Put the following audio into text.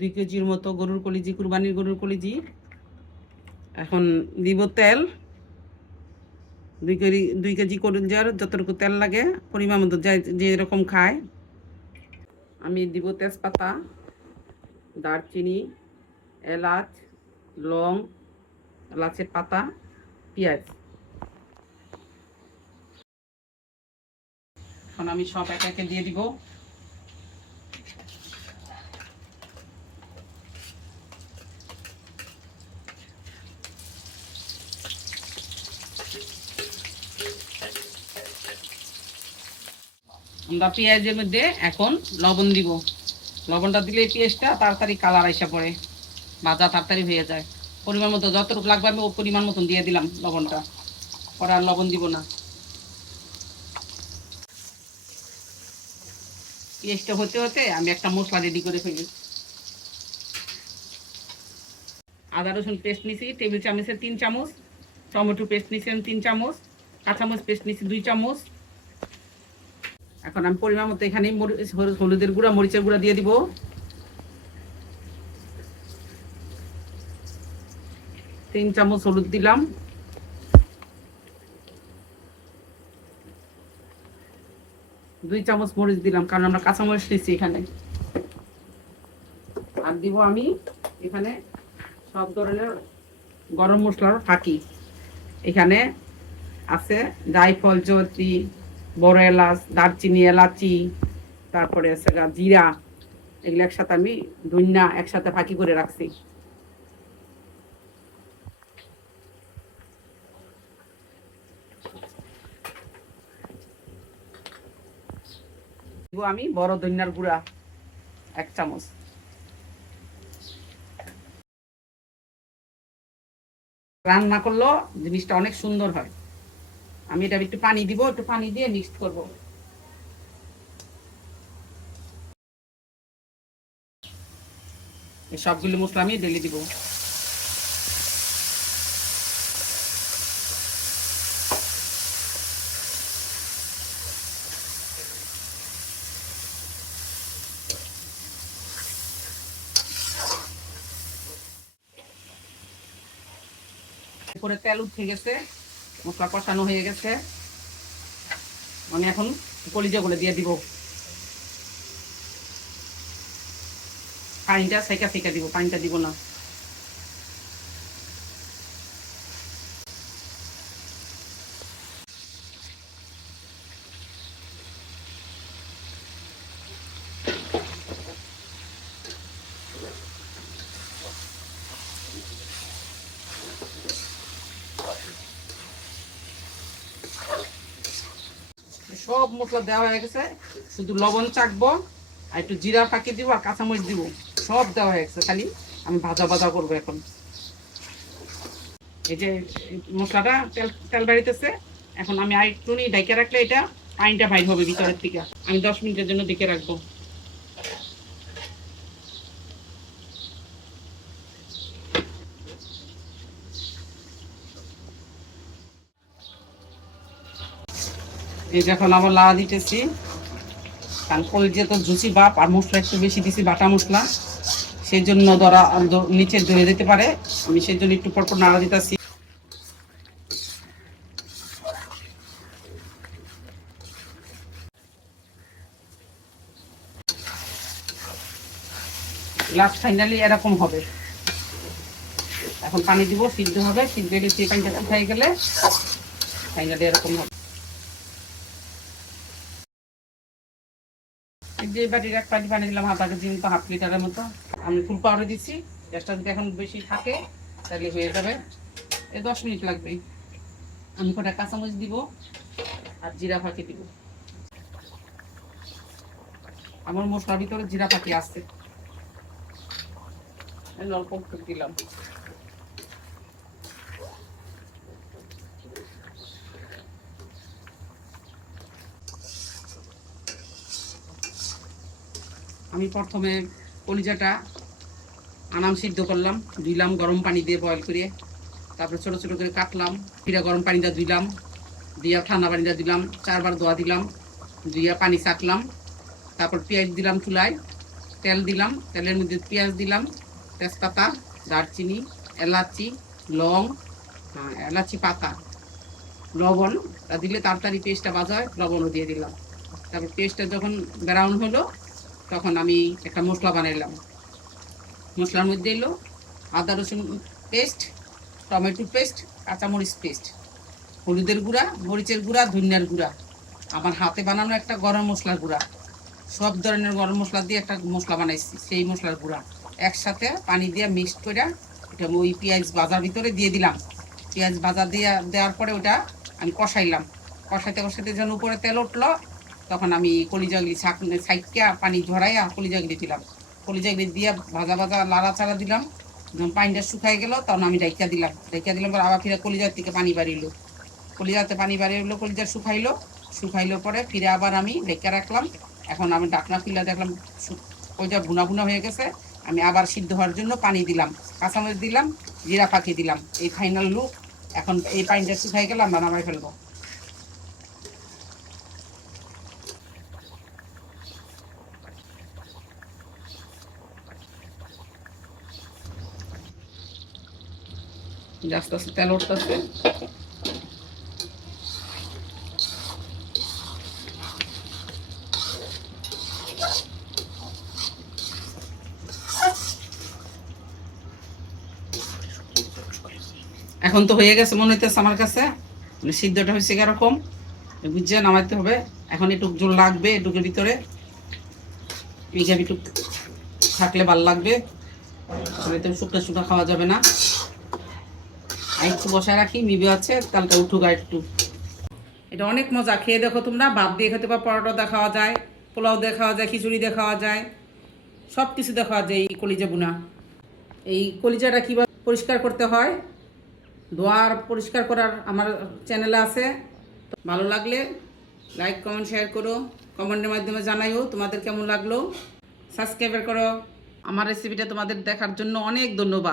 2 কেজির মতো গরুর কলিজি, কুরবানির গরুর কলিজি। এখন দিব তেল। 2 কেজি কলিজার যতটুকু তেল লাগে পরিমাণ মতো, যে এরকম খায়। আমি দিব তেজপাতা, দারচিনি, এলাচ, লং, এলাচের পাতা, পেঁয়াজ। এখন আমি সব একে একে দিয়ে দিব। আমরা পেঁয়াজের মধ্যে এখন লবণ দিব। লবণটা দিলে পেঁয়াজটা তাড়াতাড়ি কালার আইসা পড়ে, ভাজা তাড়াতাড়ি হয়ে যায়। পরিমাণ মতো যতটুকু লাগবে আমি ও পরিমাণ মতন দিয়ে দিলাম লবণটা, পরে আর লবণ দিব না। পেঁয়াজটা হতে হতে আমি একটা মশলা রেডি করে ফেলি। আদা রসুন পেস্ট নিছি টেবিল চামচের 3 চামচ, টমেটো পেস্ট নিছি 3 চামচ, কাঁচামরিচ পেস্ট নিছি 2 চামচ। এখন আমি পরিমাণ মতো এখানে হলুদের গুঁড়া, মরিচের গুঁড়া দিয়ে দিব। 3 চামচ হলুদ দিলাম। 2 চামচ মরিচ দিলাম, কারণ আমরা কাঁচামরিচ নিচ্ছি এখানে। আর দিব আমি এখানে সব ধরনের গরম মশলার ফাঁকি। এখানে আছে জায়ফল, জয়ত্রী, বড় এলাচ, দারচিনি, এলাচি, তারপরে আছে জিরা। এগুলো একসাথে আমি ধনিয়া একসাথে ফাঁকি করে রাখছি। দিব আমি বড় ধনিয়ার গুঁড়া 1 চামচ। রান্না করলো জিনিসটা অনেক সুন্দর হয়। আমি এটা একটু পানি দিব, একটু পানি দিয়ে মিক্সড করব। এই সবগুলো মশলা আমি ঢেলে দিব। উপরে তেল উঠে গেছে, মশলা কষানো হয়ে গেছে। আমি এখন কলিজাগুলো দিয়ে দিব। পানিটা সেকা সেকা দিব, পানিটা দিব না। সব মশলা দেওয়া হয়ে গেছে, শুধু লবণ চাকবো আর একটু জিরা ফাঁকি দিব আর কাঁচামরিচ দিব। সব দেওয়া হয়ে গেছে, খালি আমি ভাজা ভাজা করবো এখন। এই যে মশলাটা তেল তেল বাড়িতেছে, এখন আমি আর একটু ঢেকে রাখলে এটা পানিটা বাইর হবে ভিতরের থেকে। আমি 10 মিনিটের জন্য ঢেকে রাখবো। এই যখন আবার লাড়া দিতেছি, কারণ কলিজা তো জুসি বাপ, আর মশলা একটু বেশি দিছি, বাটা মশলা, সেই জন্য ধরা নিচে ধরে যেতে পারে। আমি সেই জন্য একটু পরপর নাড়া দিতেছি। লাস্ট ফাইনালি এরকম হবে। এখন পানি দিব, সিদ্ধ হবে, সিদ্ধ হলে সেই পানিটা শুকিয়ে গেলে ফাইনালি এরকম হবে। যে বাটির 1 বাটি পানি দিলাম, হাফ কেজি মতো, 1/2 লিটারের মতো। আমি ফুল পাউডার দিচ্ছি। গ্যাসটা যদি এখন বেশি থাকে তাহলে হয়ে যাবে, এই 10 মিনিট লাগবে। আমি কটা কাঁচামরিচ দিব আর জিরা ফাঁকি দিব। আমার মশলার ভিতরে জিরা ফাঁকি আছে, অল্প একটু দিলাম। আমি প্রথমে কলিজাটা আনাম সিদ্ধ করলাম, ধুইলাম গরম পানি দিয়ে বয়েল করে, তারপরে ছোটো ছোটো করে কাটলাম, ফিরে গরম পানিটা ধুইলাম, দিয়া ঠান্ডা পানিটা দিলাম, 4 বার ধোয়া দিলাম, ধুইয়া পানি চাকলাম, তারপর পেঁয়াজ দিলাম চুলায়, তেল দিলাম, তেলের মধ্যে পেঁয়াজ দিলাম, তেজপাতা, দারচিনি, এলাচি, লং, এলাচি পাতা, লবণ দিলে তাড়াতাড়ি পেস্টটা ভাজা হয়, লবণও দিয়ে দিলাম। তারপর পেস্টটা যখন ব্রাউন হলো তখন আমি একটা মশলা বানাইলাম। মশলার মধ্যে এলো আদা রসুন পেস্ট, টমেটো পেস্ট, কাঁচামরিচ পেস্ট, হলুদের গুঁড়া, মরিচের গুঁড়া, ধনিয়ার গুঁড়া, আমার হাতে বানানো একটা গরম মশলার গুঁড়া, সব ধরনের গরম মশলা দিয়ে একটা মশলা বানাইছি, সেই মশলার গুঁড়া একসাথে পানি দিয়ে মিক্সড করে এটা ওই পেঁয়াজ ভাজার ভিতরে দিয়ে দিলাম। পেঁয়াজ ভাজা দেওয়ার পরে ওটা আমি কষাইলাম। কষাইতে কষাইতে যখন উপরে তেল উঠলো তখন আমি কলিজাগুলি ছাইকা পানি ঝরাইয়া কলিজাগুলি দিলাম। কলিজাগুলি দিয়ে ভাজা ভাজা লাড়াচাড়া দিলাম। যখন পানিটা শুকাই গেল তখন আমি ডাইকা দিলাম। পরে আবার ফিরে কলিজার থেকে পানি বাড়িলো, কলিজাতে পানি বাড়িয়ে কলিজা শুকাইলো পরে ফিরে আবার আমি ঢেকে রাখলাম। এখন আমি ডাকনা খুলে দেখলাম কলিজা ভুনা ভুনা হয়ে গেছে। আমি আবার সিদ্ধ হওয়ার জন্য পানি দিলাম, কাঁচামরিচ দিলাম, জিরা পাখি দিলাম। এই ফাইনাল লুক। এখন এই পানিটা শুকাই গেলে আমরা নামাই ফেলবো। আস্তে আস্তে তেল উঠতেছে। এখন তো হয়ে গেছে মনে হইতেছে আমার কাছে, মানে সিদ্ধটা হয়েছে এরকম বুঝছে নামাইতে হবে। এখন একটু জল লাগবে, এটুকুর ভিতরে একটু থাকলে ভালো লাগবে, শুকনো শুকনো খাওয়া যাবে না। আর একটু বসায় রাখি, মিবে আছে, কালকে উঠুক আর একটু। এটা অনেক মজা, খেয়ে দেখো তোমরা। ভাত দিয়ে খেতে পারো, পরোটা দিয়ে খাওয়া যায়, পোলাও দিয়ে খাওয়া যায়, খিচুড়ি দিয়ে খাওয়া যায়, সব কিছু দিয়ে খাওয়া যায় এই কলিজা বুনা। এই কলিজাটা কীভাবে পরিষ্কার করতে হয়, ধোয়ার পরিষ্কার করার আমার চ্যানেলে আছে। ভালো লাগলে লাইক কমেন্ট শেয়ার করো, কমেন্টের মাধ্যমে জানাইও তোমাদের কেমন লাগলো। সাবস্ক্রাইব করো। আমার রেসিপিটা তোমাদের দেখার জন্য অনেক ধন্যবাদ।